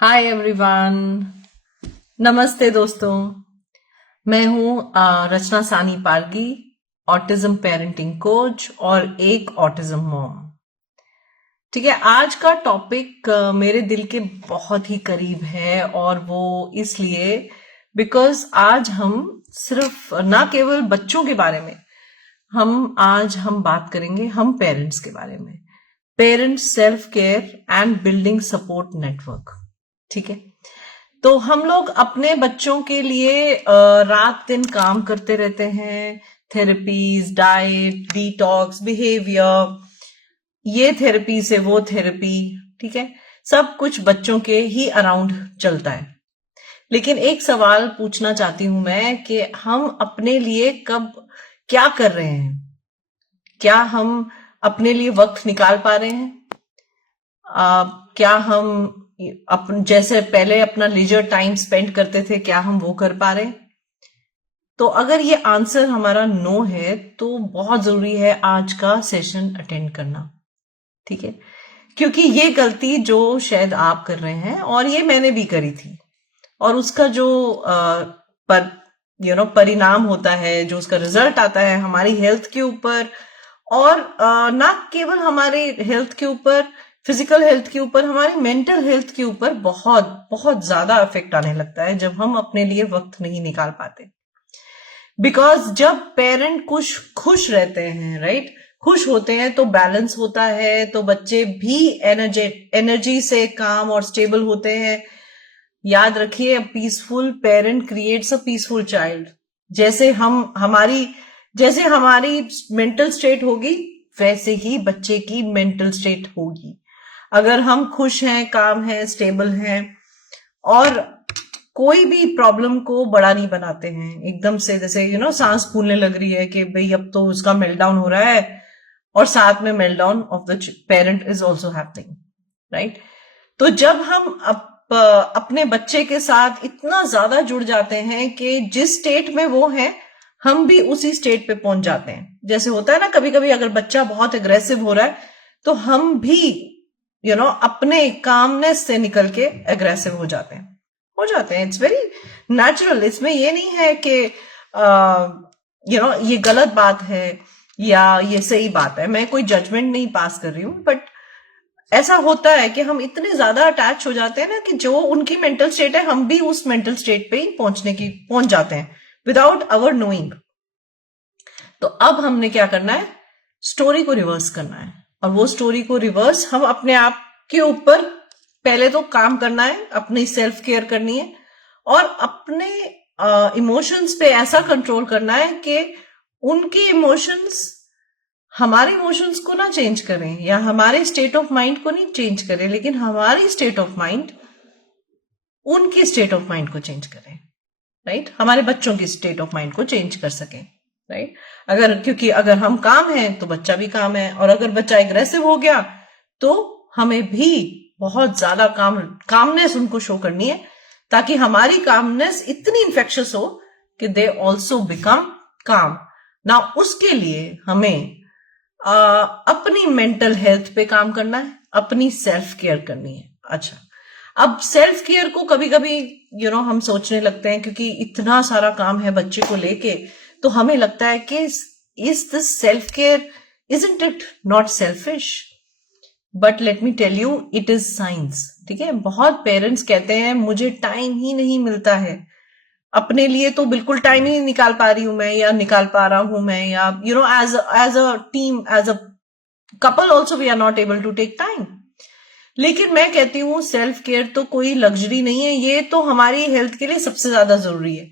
Hi everyone. नमस्ते दोस्तों। मैं हूं रचना सानी पारगी, ऑटिज्म पेरेंटिंग कोच और एक ऑटिज्म मॉम। ठीक है, आज का टॉपिक मेरे दिल के बहुत ही करीब है और वो इसलिए बिकॉज आज हम सिर्फ ना केवल बच्चों के बारे में आज हम बात करेंगे, हम पेरेंट्स के बारे में। Parents self care and building support network. ठीक है, तो हम लोग अपने बच्चों के लिए रात दिन काम करते रहते हैं। थेरेपीज, डाइट, डिटॉक्स, बिहेवियर, ये थेरेपी से वो थेरेपी, ठीक है, सब कुछ बच्चों के ही अराउंड चलता है। लेकिन एक सवाल पूछना चाहती हूं मैं कि हम अपने लिए कब क्या कर रहे हैं? क्या हम अपने लिए वक्त निकाल पा रहे हैं? क्या हम जैसे पहले अपना लीजर टाइम स्पेंड करते थे, क्या हम वो कर पा रहे हैं? तो अगर ये आंसर हमारा नो है तो बहुत जरूरी है आज का सेशन अटेंड करना। ठीक है, क्योंकि ये गलती जो शायद आप कर रहे हैं और ये मैंने भी करी थी, और उसका जो परिणाम होता है, जो उसका रिजल्ट आता है हमारी हेल्थ के ऊपर, और ना केवल हमारे हेल्थ के ऊपर, फिजिकल हेल्थ के ऊपर, हमारी मेंटल हेल्थ के ऊपर बहुत बहुत ज्यादा इफेक्ट आने लगता है जब हम अपने लिए वक्त नहीं निकाल पाते। बिकॉज जब पेरेंट खुश रहते हैं, राइट, खुश होते हैं तो बैलेंस होता है, तो बच्चे भी एनर्जी से काम और स्टेबल होते हैं। याद रखिए, peaceful parent creates a peaceful child. जैसे हमारी मेंटल स्टेट होगी, वैसे ही बच्चे की मेंटल स्टेट होगी। अगर हम खुश हैं, काम हैं, स्टेबल हैं और कोई भी प्रॉब्लम को बड़ा नहीं बनाते हैं एकदम से, जैसे सांस फूलने लग रही है कि भाई अब तो उसका मेल्टडाउन हो रहा है, और साथ में meltdown of the parent is also happening, right. तो जब हम अपने बच्चे के साथ इतना ज्यादा जुड़ जाते हैं कि जिस स्टेट में वो है हम भी उसी स्टेट पे पहुंच जाते हैं। जैसे होता है ना, कभी कभी अगर बच्चा बहुत एग्रेसिव हो रहा है तो हम भी अपने कामनेस से निकल के एग्रेसिव हो जाते हैं। It's very natural. इसमें ये नहीं है कि ये गलत बात है या ये सही बात है। मैं कोई जजमेंट नहीं पास कर रही हूं, बट ऐसा होता है कि हम इतने ज्यादा अटैच हो जाते हैं ना कि जो उनकी मेंटल स्टेट है हम भी उस मेंटल स्टेट पे ही पहुंच जाते हैं विदाउट अवर नोइंग। तो अब हमने क्या करना है, स्टोरी को रिवर्स करना है। और वो स्टोरी को रिवर्स हम अपने आप के ऊपर पहले तो काम करना है, अपनी सेल्फ केयर करनी है और अपने इमोशंस पे ऐसा कंट्रोल करना है कि उनके इमोशंस हमारे इमोशंस को ना चेंज करें या हमारे स्टेट ऑफ माइंड को नहीं चेंज करें, लेकिन हमारी स्टेट ऑफ माइंड उनकी स्टेट ऑफ माइंड को चेंज करें, राइट। हमारे बच्चों की स्टेट ऑफ माइंड को चेंज कर सकें, राइट। क्योंकि अगर हम काम हैं तो बच्चा भी काम है, और अगर बच्चा एग्रेसिव हो गया तो हमें भी बहुत ज्यादा कामनेस उनको शो करनी है, ताकि हमारी कामनेस इतनी इन्फेक्शियस हो कि दे ऑल्सो बिकम काम ना। उसके लिए हमें अपनी मेंटल हेल्थ पे काम करना है, अपनी सेल्फ केयर करनी है। अच्छा, अब सेल्फ केयर को कभी कभी हम सोचने लगते हैं, क्योंकि इतना सारा काम है बच्चे को लेके, तो हमें लगता है कि is this self care, isn't it not selfish? But let me tell you, it is science. ठीक है, बहुत पेरेंट्स कहते हैं मुझे टाइम ही नहीं मिलता है अपने लिए, तो बिल्कुल टाइम ही नहीं निकाल पा रही हूं मैं, या निकाल पा रहा हूं मैं, या as a team, as a couple also we are not able to take time. लेकिन मैं कहती हूँ सेल्फ केयर तो कोई लग्जरी नहीं है, ये तो हमारी हेल्थ के लिए सबसे ज्यादा जरूरी है।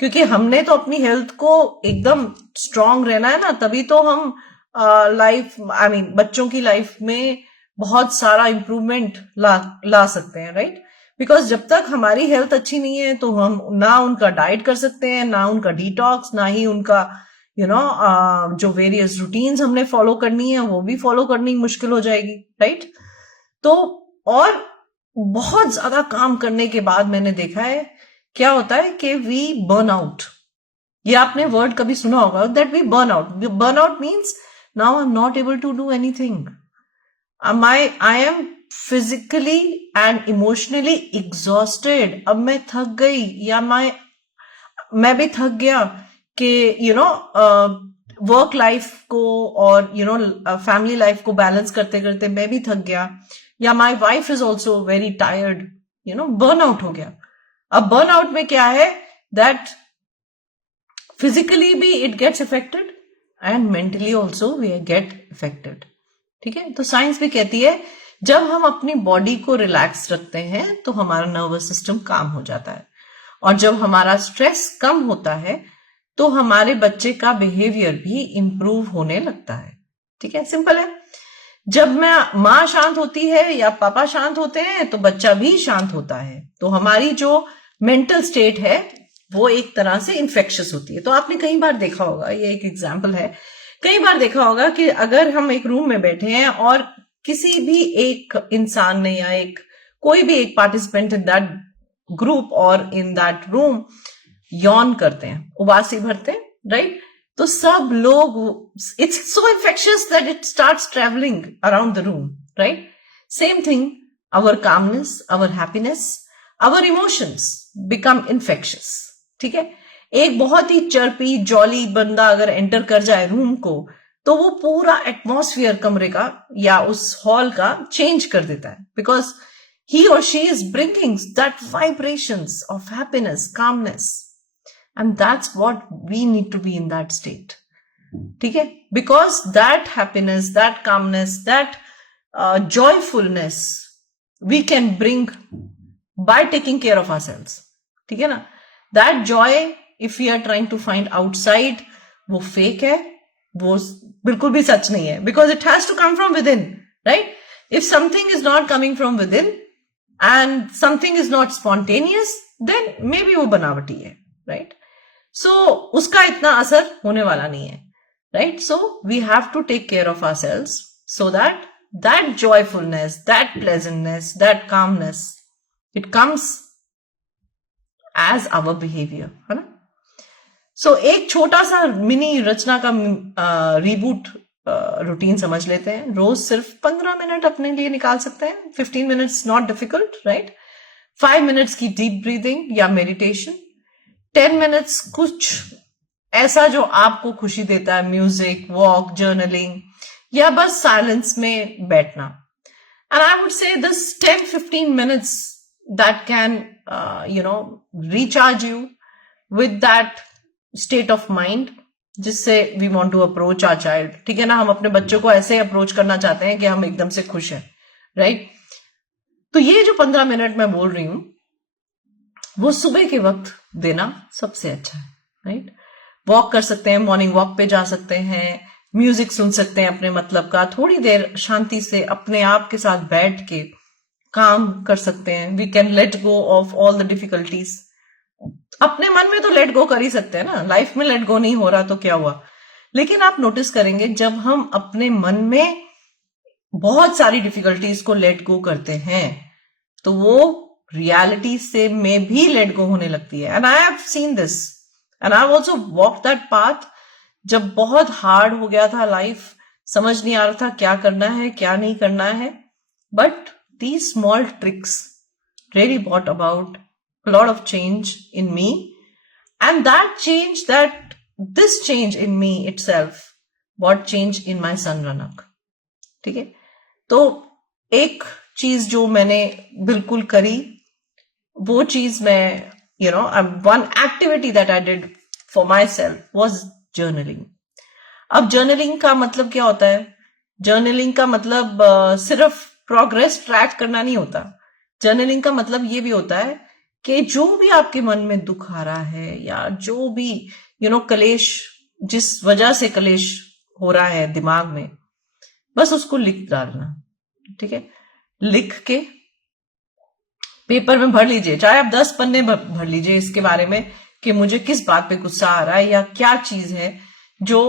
क्योंकि हमने तो अपनी हेल्थ को एकदम स्ट्रांग रहना है ना, तभी तो हम बच्चों की लाइफ में बहुत सारा इंप्रूवमेंट ला सकते हैं, राइट। बिकॉज जब तक हमारी हेल्थ अच्छी नहीं है तो हम ना उनका डाइट कर सकते हैं, ना उनका डिटॉक्स, ना ही उनका जो वेरियस रूटीन्स हमने फॉलो करनी है वो भी फॉलो करनी मुश्किल हो जाएगी, राइट। तो और बहुत ज्यादा काम करने के बाद मैंने देखा है क्या होता है कि वी बर्न आउट। ये आपने वर्ड कभी सुना होगा, that we burn out. Burn out means now I am not able to do anything, I am physically and emotionally exhausted, अब मैं थक गई या मैं भी थक गया कि वर्क लाइफ को और फैमिली लाइफ को बैलेंस करते करते मैं भी थक गया, या my wife is also very tired, burn out हो गया. अब बर्न आउट में क्या है, दैट फिजिकली भी it gets affected and mentally also we get affected. ठीक है, तो साइंस भी कहती है जब हम अपनी बॉडी को रिलैक्स रखते हैं तो हमारा नर्वस सिस्टम काम हो जाता है, और जब हमारा स्ट्रेस कम होता है तो हमारे बच्चे का बिहेवियर भी इंप्रूव होने लगता है. ठीक है, सिंपल है. जब माँ शांत होती है या पापा शांत होते हैं तो बच्चा भी शांत होता है. तो हमारी जो मेंटल स्टेट है वो एक तरह से इन्फेक्शियस होती है. तो आपने कई बार देखा होगा, ये एक एग्जाम्पल है, कई बार देखा होगा कि अगर हम एक रूम में बैठे हैं और किसी भी एक इंसान ने या कोई भी एक पार्टिसिपेंट इन दैट ग्रुप और इन दैट रूम यॉन करते हैं, उबासी भरते हैं, राइट, तो सब लोग, it's so infectious that it starts travelling around the room, right. Same thing, our calmness, our happiness, our emotions become infectious. ठीक है, एक बहुत ही चर्पी जॉली बंदा अगर एंटर कर जाए रूम को तो वो पूरा एटमॉस्फेयर कमरे का या उस हॉल का चेंज कर देता है, because he or she is bringing that vibrations of happiness, calmness, and that's what we need to be in that state. ठीक है, because that happiness, that calmness, that joyfulness we can bring by taking care of ourselves. ठीक है ना. That joy if we are trying to find outside, वो fake है, वो बिल्कुल भी सच नहीं है, because it has to come from within, right? If something is not coming from within and something is not spontaneous, then maybe वो बनावटी है, right? So उसका इतना असर होने वाला नहीं है, right? So we have to take care of ourselves so that that joyfulness, that pleasantness, that calmness, it comes as our behavior, है ना. So एक छोटा सा मिनी रचना का रीबूट रूटीन समझ लेते हैं. रोज सिर्फ 15 मिनट अपने लिए निकाल सकते हैं. 15 minutes not difficult, right. 5 minutes की डीप ब्रीदिंग या मेडिटेशन. 10 मिनट्स कुछ ऐसा जो आपको खुशी देता है, म्यूजिक, वॉक, जर्नलिंग, या बस साइलेंस में बैठना. And I would say this 10-15 minutes that can recharge you with that state of mind जिससे we want to approach our child. ठीक है ना, हम अपने बच्चों को ऐसे अप्रोच करना चाहते हैं कि हम एकदम से खुश हैं, राइट. तो ये जो 15 मिनट मैं बोल रही हूं वो सुबह के वक्त देना सबसे अच्छा है, राइट. वॉक कर सकते हैं, मॉर्निंग वॉक पे जा सकते हैं, म्यूजिक सुन सकते हैं अपने मतलब का, थोड़ी देर शांति से अपने आप के साथ बैठ के काम कर सकते हैं. We can let go of all the difficulties. अपने मन में तो लेट गो कर ही सकते हैं ना, लाइफ में लेट गो नहीं हो रहा तो क्या हुआ. लेकिन आप नोटिस करेंगे जब हम अपने मन में बहुत सारी डिफिकल्टीज को लेट गो करते हैं तो वो रियलिटी से में भी लेट गो होने लगती है. And I have seen this and I have also walk that path. जब बहुत हार्ड हो गया था लाइफ, समझ नहीं आ रहा था क्या करना है क्या नहीं करना है, but these small tricks really brought about a lot of change in me, and this change in me itself brought change in my son Ranak. ठीक है, तो एक चीज जो मैंने बिल्कुल करी वो चीज मैं one activity that I did for myself was journaling. अब जर्नलिंग का मतलब क्या होता है? जर्नलिंग का मतलब सिर्फ प्रोग्रेस ट्रैक करना नहीं होता. जर्नलिंग का मतलब ये भी होता है कि जो भी आपके मन में दुख आ रहा है या जो भी कलेश, जिस वजह से कलेश हो रहा है दिमाग में, बस उसको लिख डालना. ठीक है, लिख के पेपर में भर लीजिए, चाहे आप 10 पन्ने भर लीजिए इसके बारे में कि मुझे किस बात पे गुस्सा आ रहा है या क्या चीज है जो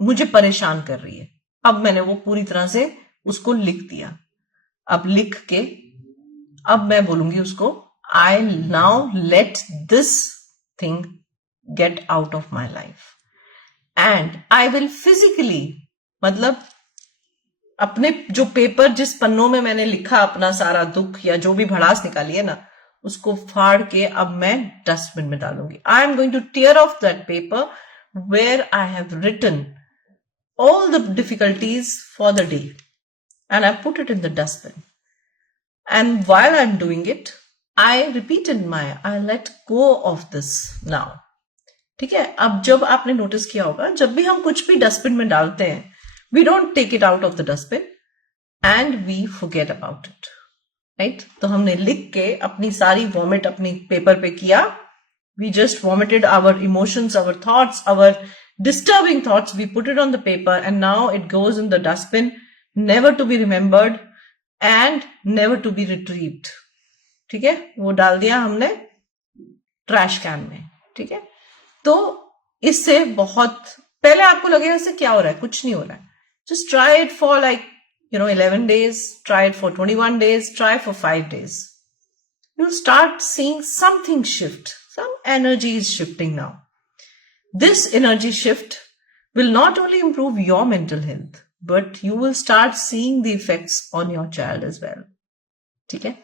मुझे परेशान कर रही है. अब मैंने वो पूरी तरह से उसको लिख दिया. अब लिख के अब मैं बोलूंगी उसको, I now let this thing get out of my life and I will physically, मतलब अपने जो पेपर, जिस पन्नों में मैंने लिखा अपना सारा दुख या जो भी भड़ास निकाली है ना, उसको फाड़ के अब मैं डस्टबिन में डालूंगी. I am going to tear off that paper where I have written all the difficulties for the day, and I put it in the dustbin. And while I'm doing it, I repeat in my, I let go of this now. ठीक है. अब जब आपने notice किया होगा, जब भी हम कुछ भी डस्टबिन में डालते हैं, we don't take it out of the dustbin and we forget about it, right? तो हमने लिख के अपनी सारी वॉमिट अपनी पेपर पे किया. We just vomited our emotions, our thoughts, our disturbing thoughts. We put it on the paper and now it goes in the dustbin, never to be remembered and never to be retrieved. ठीक है. वो डाल दिया हमने trash can में. ठीक है. तो इससे बहुत, पहले आपको लगेगा इससे क्या हो रहा है, कुछ नहीं हो रहा है. Just try it for 11 days, try it for 21 days, try for 5 days. You'll start seeing something shift. Some energy is shifting now. This energy shift will not only improve your mental health, but you will start seeing the effects on your child as well. ठीक है.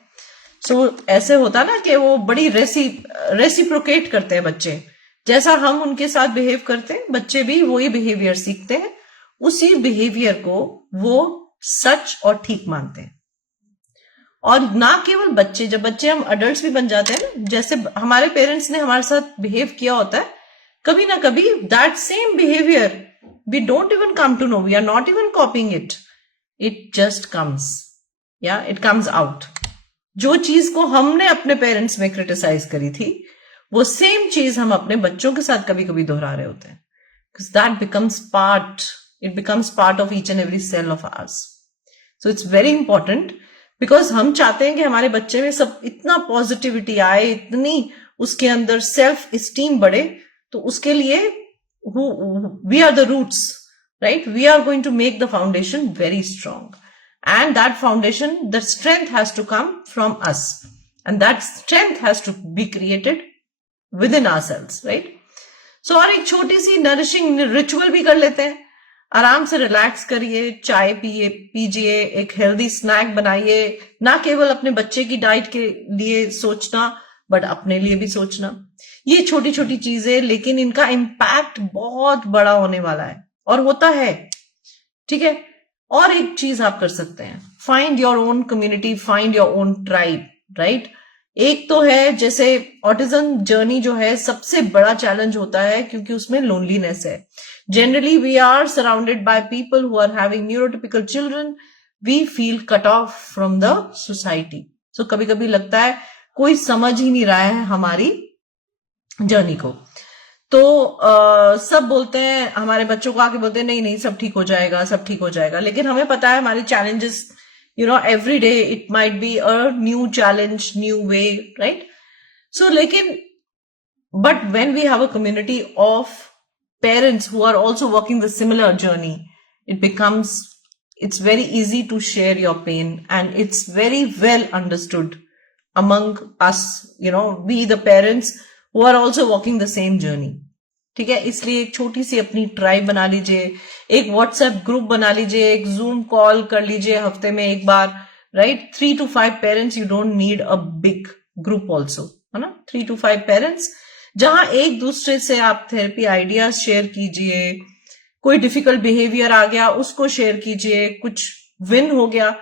So ऐसे होता ना कि वो बड़ी reciprocate करते हैं बच्चे. जैसा हम उनके साथ बिहेव करते हैं, बच्चे भी वही बिहेवियर सीखते हैं. उसी बिहेवियर को वो सच और ठीक मानते हैं. और ना केवल बच्चे, जब बच्चे हम अडल्ट्स भी बन जाते हैं ना, जैसे हमारे पेरेंट्स ने हमारे साथ बिहेव किया होता है, कभी ना कभी that same behaviour we don't even come to know, we are not even copying it, it just comes, या इट कम्स आउट. जो चीज को हमने अपने पेरेंट्स में क्रिटिसाइज करी थी, वो सेम चीज हम अपने बच्चों के साथ कभी कभी दोहरा रहे होते हैं. Because that becomes part, it becomes part of each and every cell of ours. So it's very important, because हम चाहते हैं कि हमारे बच्चे में सब इतना पॉजिटिविटी आए, इतनी उसके अंदर सेल्फ स्टीम बढ़े. तो उसके लिए we are the roots, right? We are going to make the foundation very strong, and that foundation, the strength has to come from us, and that strength has to be created within ourselves, right? So और एक छोटी सी nourishing ritual भी कर लेते हैं. आराम से relax करिए, चाय पीजिए, एक हेल्दी स्नैक बनाइए. ना केवल अपने बच्चे की डाइट के लिए सोचना, बट अपने लिए भी सोचना. ये छोटी छोटी चीजें, लेकिन इनका इम्पैक्ट बहुत बड़ा होने वाला है, और होता है. ठीक है. और एक चीज आप कर सकते हैं, find your own community, find your own tribe, right? एक तो है, जैसे ऑटिज्म जर्नी जो है, सबसे बड़ा चैलेंज होता है क्योंकि उसमें लोनलीनेस है. Generally, we are surrounded by people who are having neurotypical children. We feel cut off from the society. So कभी कभी लगता है कोई समझ ही नहीं रहा है हमारी जर्नी को. तो सब बोलते हैं, हमारे बच्चों को आके बोलते हैं नहीं नहीं सब ठीक हो जाएगा, सब ठीक हो जाएगा. लेकिन हमें पता है हमारे challenges, every day it might be a new challenge, new way, right? So लेकिन, but when we have a community of parents who are also walking the similar journey, it's very easy to share your pain, and it's very well understood among us, we the parents who are also walking the same journey. ठीक है. इसलिए एक छोटी सी अपनी tribe बना लीजिए, एक WhatsApp group बना लीजिए, एक जूम कॉल कर लीजिए हफ्ते में एक बार, right? 3 to 5 parents, you don't need a big group also, है ना? 3 to 5 पेरेंट्स, जहां एक दूसरे से आप थेरेपी आइडियाज शेयर कीजिए. कोई डिफिकल्ट बिहेवियर आ गया उसको शेयर कीजिए, कुछ विन हो गया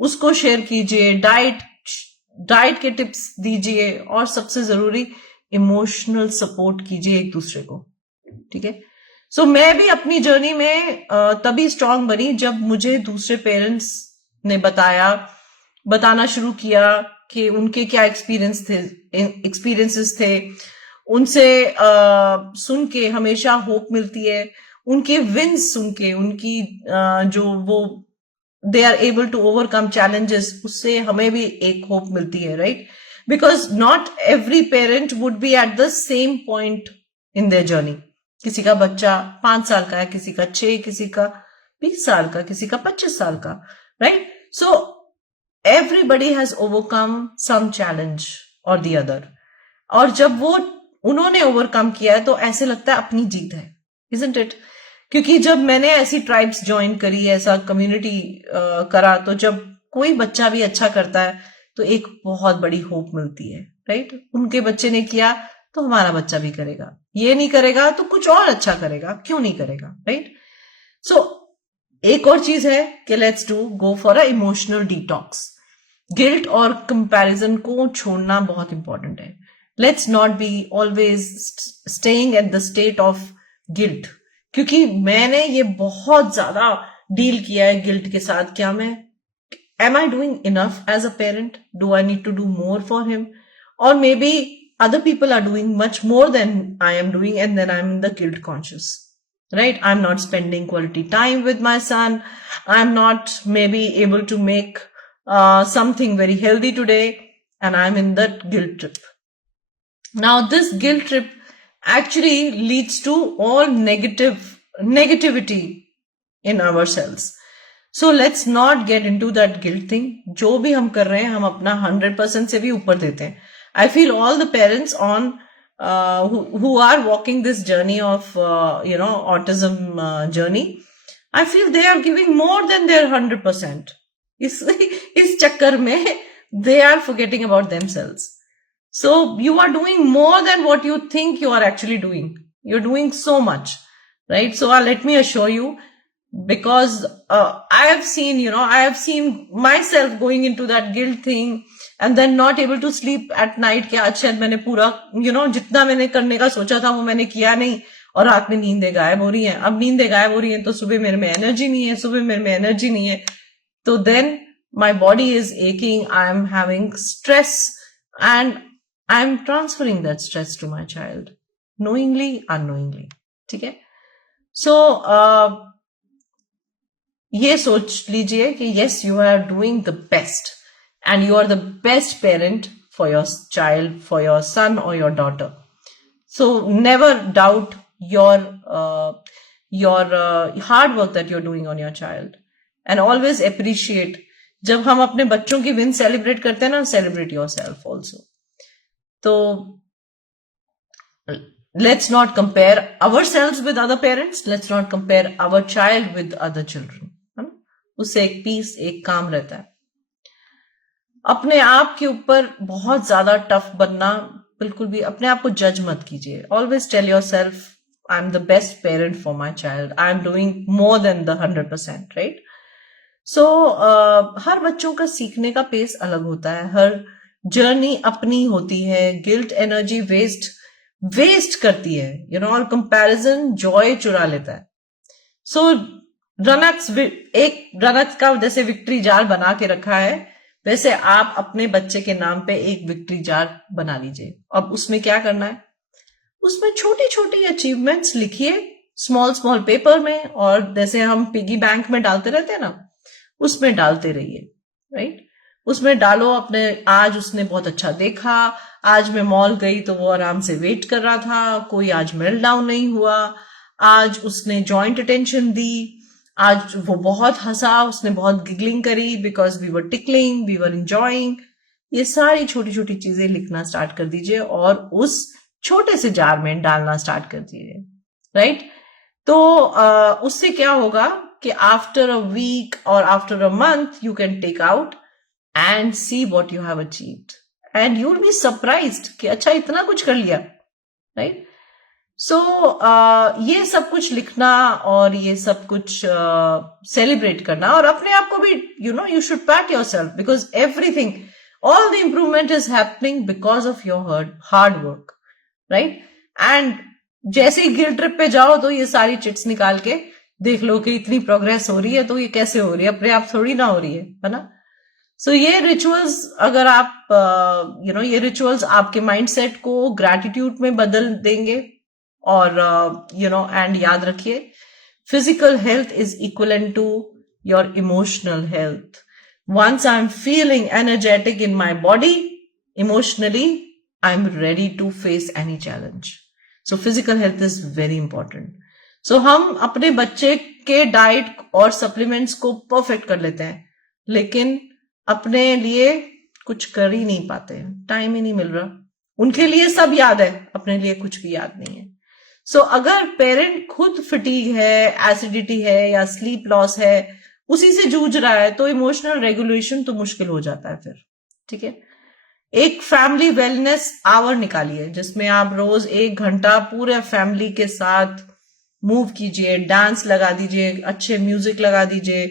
उसको शेयर कीजिए, डाइट के टिप्स दीजिए, और सबसे जरूरी इमोशनल सपोर्ट कीजिए एक दूसरे को. ठीक है. सो मैं भी अपनी जर्नी में तभी स्ट्रांग बनी जब मुझे दूसरे पेरेंट्स ने बताना शुरू किया कि उनके क्या एक्सपीरियंसेस थे. उनसे सुन के हमेशा होप मिलती है, उनके विन्स सुन के, उनकी जो वो they are able to overcome challenges, उससे हमें भी एक होप मिलती है, right? Because not every parent would be at the same point in their journey. किसी का बच्चा 5 साल का है, किसी का 6, किसी का 20 साल का, किसी का 25 साल का, right? So everybody has overcome some challenge और द अदर, और जब वो उन्होंने ओवरकम किया है तो ऐसे लगता है अपनी जीत है, isn't it? क्योंकि जब मैंने ऐसी ट्राइब्स ज्वाइन करी, ऐसा कम्युनिटी करा, तो जब कोई बच्चा भी अच्छा करता है तो एक बहुत बड़ी होप मिलती है, राइट? उनके बच्चे ने किया तो हमारा बच्चा भी करेगा, ये नहीं करेगा तो कुछ और अच्छा करेगा, क्यों नहीं करेगा, राइट? सो एक और चीज है कि let's do go for a emotional detox. Guilt और कंपैरिजन को छोड़ना बहुत इंपॉर्टेंट है। Let's not be always staying at the state of guilt, क्योंकि मैंने ये बहुत ज्यादा डील किया है गिल्ट के साथ। क्या मैं am I doing enough as a parent? Do I need to do more for him? Or maybe other people are doing much more than I am doing, and then I'm in the guilt conscious, right? I'm not spending quality time with my son. I'm not maybe able to make something very healthy today, and I'm in that guilt trip. Now this guilt trip actually leads to all negativity in ourselves. So let's not get into that guilt thing. जो भी हम कर रहे हैं हम अपना 100% से भी ऊपर देते हैं. I feel all the parents on who are walking this journey of autism journey, I feel they are giving more than their 100%. इस चक्कर में they are forgetting about themselves. So you are doing more than what you think you are actually doing. You're doing so much, right? So let me assure you, because I have seen myself going into that guilt thing and then not able to sleep at night कि आज शायद मैंने पूरा जितना मैंने करने का सोचा था वो मैंने किया नहीं, और रात में नींदें गायब हो रही हैं। अब नींदें गायब हो रही हैं तो सुबह मेरे में एनर्जी नहीं है, तो then my body is aching, I am having stress, and I am transferring that stress to my child, knowingly, unknowingly. ठीक है? So ये सोच लीजिए कि yes, you are doing the best and you are the best parent for your child, for your son or your daughter. So never doubt your hard work that you're doing on your child, and always appreciate. जब हम अपने बच्चों की win celebrate करते हैं ना, celebrate yourself also. तो let's not compare ourselves with other parents, let's not compare our child with other children. उससे एक पीस, एक काम रहता है. अपने आप के ऊपर बहुत ज्यादा टफ बनना, बिल्कुल भी अपने आप को जज मत कीजिए. Always tell yourself, I am the best parent for my child, I am doing more than the 100%, right? So हर बच्चों का सीखने का पेस अलग होता है, हर जर्नी अपनी होती है. गिल्ट एनर्जी वेस्ट करती है, और कंपैरिजन जॉय चुरा लेता है. सो रनक्स का जैसे विक्ट्री जार बना के रखा है, वैसे आप अपने बच्चे के नाम पे एक विक्ट्री जार बना लीजिए. अब उसमें क्या करना है, उसमें छोटी छोटी अचीवमेंट्स लिखिए स्मॉल पेपर में, और जैसे हम पिगी बैंक में डालते रहते हैं ना, उसमें डालते रहिए, राइट? उसमें डालो अपने, आज उसने बहुत अच्छा देखा, आज मैं मॉल गई तो वो आराम से वेट कर रहा था, कोई आज मेल्ट डाउन नहीं हुआ, आज उसने जॉइंट अटेंशन दी, आज वो बहुत हंसा, उसने बहुत गिगलिंग करी because we were tickling, we were enjoying. ये सारी छोटी छोटी चीजें लिखना स्टार्ट कर दीजिए और उस छोटे से जार में डालना स्टार्ट कर दीजिए, राइट? तो उससे क्या होगा कि आफ्टर अ वीक और after a month you can take out and see what you have achieved, and you will be surprised कि अच्छा इतना कुछ कर लिया, राइट? सो ये सब कुछ लिखना और ये सब कुछ सेलिब्रेट करना, और अपने आप को भी you should pat yourself, because everything, all the improvement is happening because of your hard work, right? And जैसे ही गिल्ट ट्रिप पे जाओ तो ये सारी चिट्स निकाल के देख लो कि इतनी प्रोग्रेस हो रही है, तो ये कैसे हो रही है, अपने आप थोड़ी ना हो रही है ना? सो ये रिचुअल्स, अगर आप ये रिचुअल्स आपके माइंडसेट को ग्रैटिट्यूड में बदल देंगे, और एंड याद रखिए, physical health is equivalent to your emotional health. Once I am feeling energetic in my body, emotionally I am ready to face any challenge. So physical health is very important. So हम अपने बच्चे के diet और supplements को perfect कर लेते हैं, लेकिन अपने लिए कुछ कर ही नहीं पाते, टाइम ही नहीं मिल रहा. उनके लिए सब याद है, अपने लिए कुछ भी याद नहीं है. सो अगर पेरेंट खुद फटीग है, एसिडिटी है या स्लीप लॉस है, उसी से जूझ रहा है, तो इमोशनल रेगुलेशन तो मुश्किल हो जाता है फिर। ठीक है, एक फैमिली वेलनेस आवर निकालिए जिसमें आप रोज 1 घंटा पूरे फैमिली के साथ मूव कीजिए, डांस लगा दीजिए, अच्छे म्यूजिक लगा दीजिए,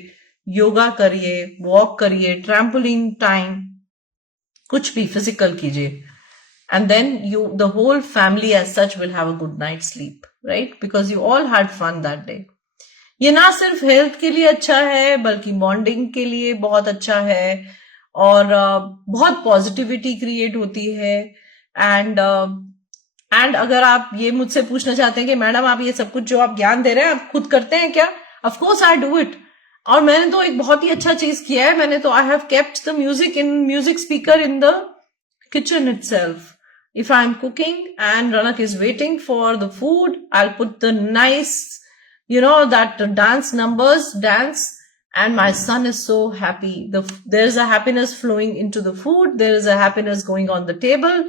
योगा करिए, वॉक करिए, ट्रैम्पोलिन टाइम, कुछ भी फिजिकल कीजिए, and then the whole family as such will have a good night's sleep, right? Because you all had fun that day. ये ना सिर्फ हेल्थ के लिए अच्छा है बल्कि बॉन्डिंग के लिए बहुत अच्छा है, और बहुत पॉजिटिविटी क्रिएट होती है। एंड अगर आप ये मुझसे पूछना चाहते हैं कि मैडम आप ये सब कुछ जो आप ज्ञान दे रहे हैं आप खुद करते हैं क्या? Of course I do it. और मैंने तो एक बहुत ही अच्छा चीज किया है, मैंने तो I have kept the music speaker in the kitchen itself. If I'm cooking and Ranak is waiting for the food, I'll put the nice, that dance numbers, and my son is so happy. There's a happiness flowing into the food. There is a happiness going on the table,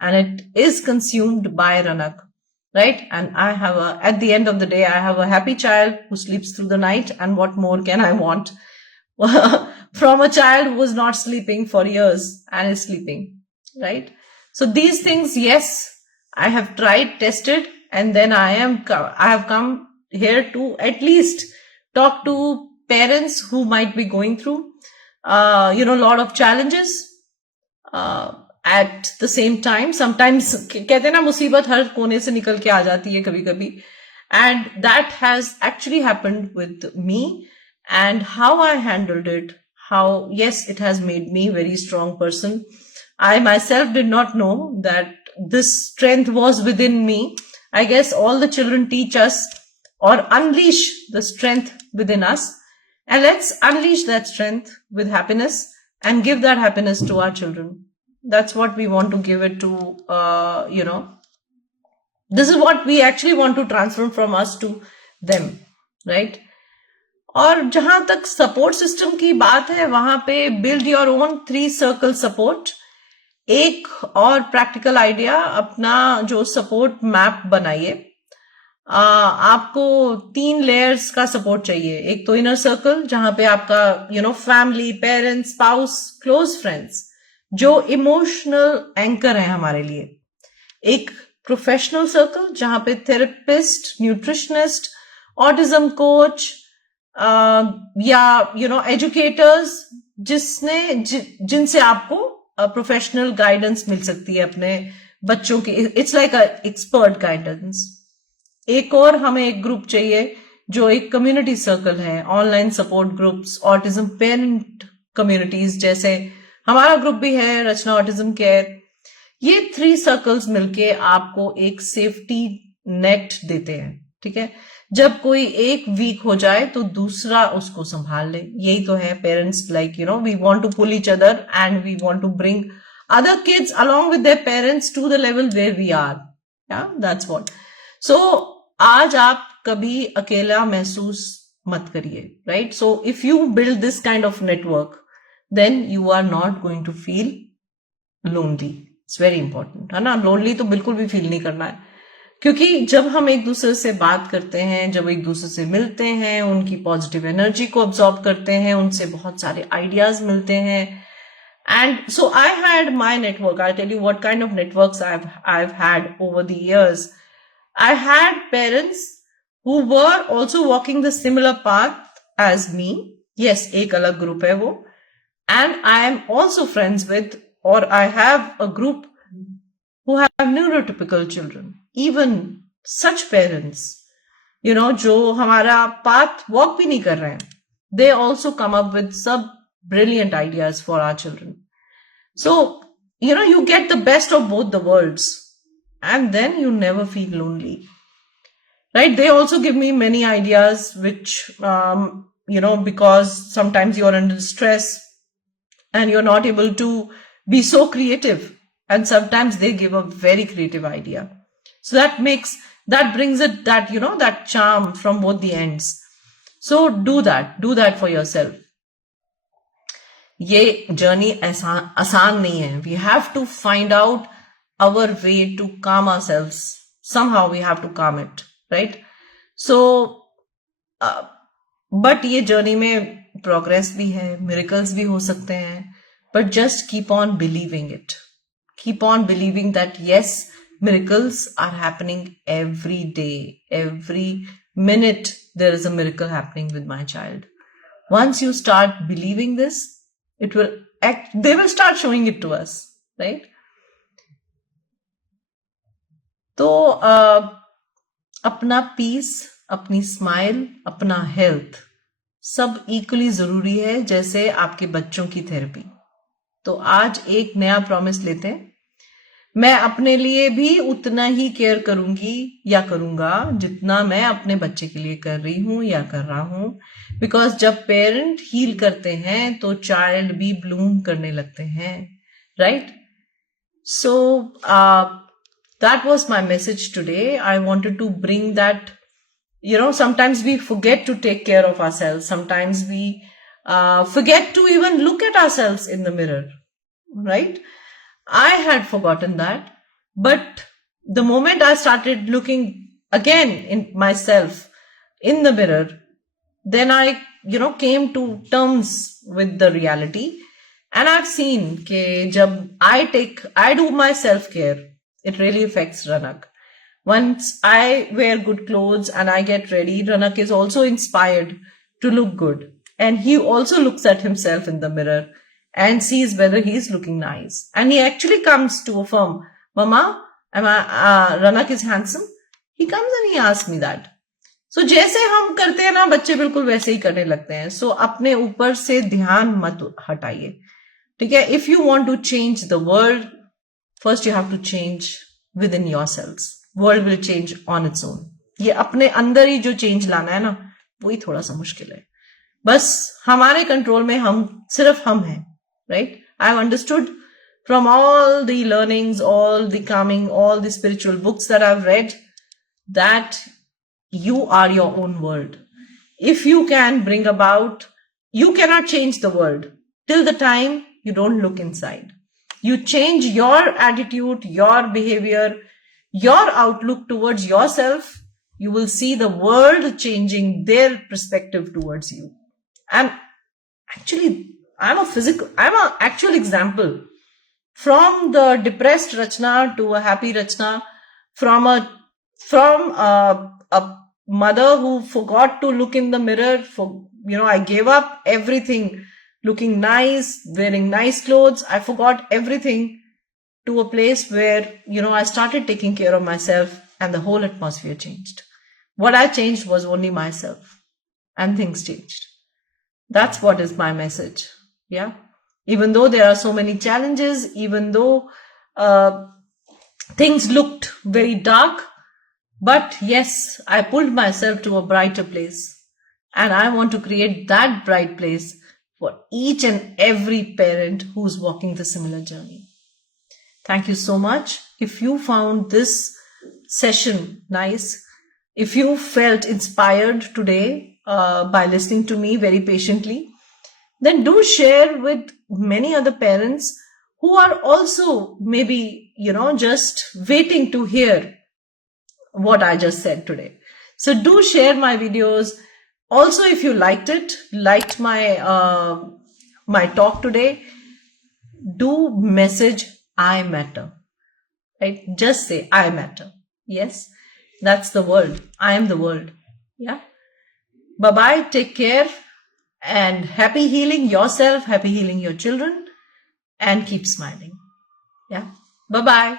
and it is consumed by Ranak, right? And at the end of the day, I have a happy child who sleeps through the night. And what more can I want from a child who was not sleeping for years and is sleeping? Right? So these things, yes, I have tried, tested, and then I have come here to at least talk to parents who might be going through, a lot of challenges at the same time. Sometimes कहते हैं ना मुसीबत हर कोने से निकल के आ जाती है कभी कभी, and that has actually happened with me, and how I handled it, yes, it has made me a very strong person. I myself did not know that this strength was within me. I guess all the children teach us or unleash the strength within us. And let's unleash that strength with happiness and give that happiness to our children. That's what we want to give it to, this is what we actually want to transfer from us to them, right? और जहां तक support system की बात है, वहां पे build your own 3 circle support. एक और प्रैक्टिकल आइडिया, अपना जो सपोर्ट मैप बनाइए। आपको 3 लेयर्स का सपोर्ट चाहिए। एक तो इनर सर्कल जहां पे आपका family, parents, spouse, close friends जो इमोशनल एंकर है हमारे लिए। एक प्रोफेशनल सर्कल जहां पे थेरेपिस्ट, न्यूट्रिशनिस्ट, ऑटिज्म कोच या एजुकेटर्स जिनसे आपको प्रोफेशनल गाइडेंस मिल सकती है अपने बच्चों की। It's like a expert guidance. एक और हमें एक ग्रुप चाहिए जो एक कम्युनिटी सर्कल है, online support groups, autism parent communities, जैसे हमारा ग्रुप भी है रचना ऑटिज्म केयर। ये 3 सर्कल्स मिलके आपको एक सेफ्टी नेट देते हैं। ठीक है, जब कोई एक वीक हो जाए तो दूसरा उसको संभाल ले। यही तो है parents, like we want to pull each other and we want to bring other kids along with their parents to the level where we are. That's what. So आज आप कभी अकेला महसूस मत करिए, right? So if you build this kind of network then you are not going to feel lonely. It's very important, है ना? Lonely तो बिल्कुल भी फील नहीं करना है, क्योंकि जब हम एक दूसरे से बात करते हैं, जब एक दूसरे से मिलते हैं, उनकी पॉजिटिव एनर्जी को अब्सॉर्ब करते हैं, उनसे बहुत सारे आइडियाज मिलते हैं। And so I had my network. I tell you what kind of networks I've had over the years. I had parents who were also walking the similar path as me. Yes, एक अलग group है वो। And I am also friends with, or I have a group who have neurotypical children. Even such parents, जो हमारा path walk भी नहीं कर रहे हैं, they also come up with some brilliant ideas for our children. So, you get the best of both the worlds, and then you never feel lonely, right? They also give me many ideas, which, because sometimes you're under stress and you're not able to be so creative, and sometimes they give a very creative idea. So that brings it that charm from both the ends. So do that for yourself. ये journey आसान नहीं है. We have to find out our way to calm ourselves somehow we have to calm it, right? So but ये journey में progress भी है, miracles भी हो सकते हैं, but just keep on believing it. Keep on believing that yes, miracles are happening every day. Every minute there is a miracle happening with my child. Once you start believing this, they will start showing it to us, right? तो अपना piece, अपनी smile, अपना health सब equally जरूरी है जैसे आपके बच्चों की थेरेपी. तो आज एक नया प्रॉमिस लेते हैं. मैं अपने लिए भी उतना ही केयर करूंगी या करूंगा जितना मैं अपने बच्चे के लिए कर रही हूं या कर रहा हूं. बिकॉज जब पेरेंट हील करते हैं तो चाइल्ड भी ब्लूम करने लगते हैं, right? So that was my message today. I wanted to bring that, sometimes we forget to take care of ourselves. Sometimes we forget to even look at ourselves in the mirror, right? I had forgotten that. But the moment I started looking again in myself in the mirror, then I, came to terms with the reality. And I've seen that jab I do my self-care, it really affects Ranak. Once I wear good clothes and I get ready, Ranak is also inspired to look good. And he also looks at himself in the mirror and sees whether he is looking nice. And he actually comes to affirm, Mama, Ranak is handsome? He comes and he asks me that. So जैसे हम करते हैं ना, बच्चे बिल्कुल वैसे ही करने लगते हैं. So अपने ऊपर से ध्यान मत हटाइए, ठीक है? If you want to change the world, first you have to change within yourselves. World will change on its own. ये अपने अंदर ही जो चेंज लाना है ना, वही थोड़ा सा मुश्किल है. बस हमारे कंट्रोल में सिर्फ हम हैं, right? I have understood from all the learnings, all the calming, all the spiritual books that I've read, that you are your own world. If you can bring about, you cannot change the world till the time you don't look inside. You change your attitude, your behavior, your outlook towards yourself, you will see the world changing their perspective towards you. And actually, I'm an actual example. From the depressed Rachna to a happy Rachna, from a mother who forgot to look in the mirror, I gave up everything. Looking nice, wearing nice clothes. I forgot everything to a place where, I started taking care of myself and the whole atmosphere changed. What I changed was only myself and things changed. That's what is my message. Yeah. Even though there are so many challenges, even though things looked very dark, but yes, I pulled myself to a brighter place. And I want to create that bright place for each and every parent who's walking the similar journey. Thank you so much. If you found this session nice, if you felt inspired today by listening to me very patiently, then do share with many other parents who are also maybe, just waiting to hear what I just said today. So do share my videos. Also, if you liked my talk today, do message I matter, right? Just say I matter. Yes, that's the world. I am the world. Yeah. Bye-bye. Take care and happy healing yourself, happy healing your children, and keep smiling. Yeah. Bye-bye.